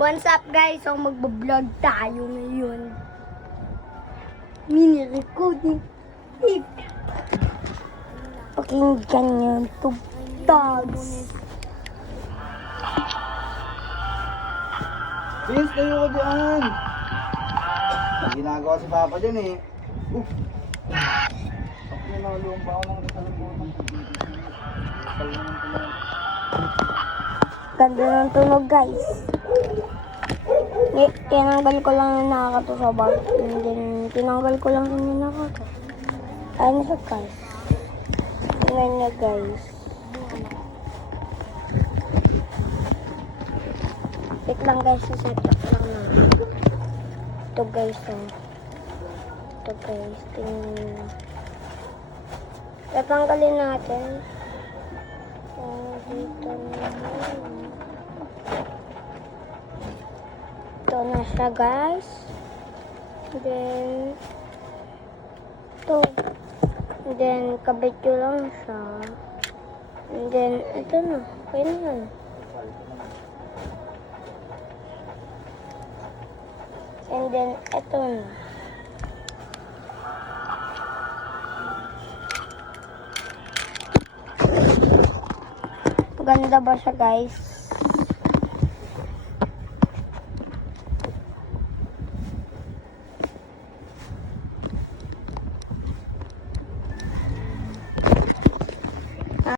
What's up guys? So magbablog tayo ngayon. Mini recording. Pakinggan nyo to dogs. Vince, tayo ko dyan. May ginagawa si Papa dyan eh. Ako yung nalulong ba ako ng kasalamunan. Ganda ng tunog guys. Tinanggal ko lang yung nakakato sa bag. And then tinanggal ko lang yung nakakato. Ayun siya guys. Tingnan nyo guys. Wait lang guys, set up lang natin. Ito guys, oh. Ito guys, tingnan nyo. Tatanggalin natin. Dito naman. Ito na siya guys. Then, ito. And then, kabit ko lang siya. And then, ito na. Okay na yan. And then, ito na. Ganda ba siya guys?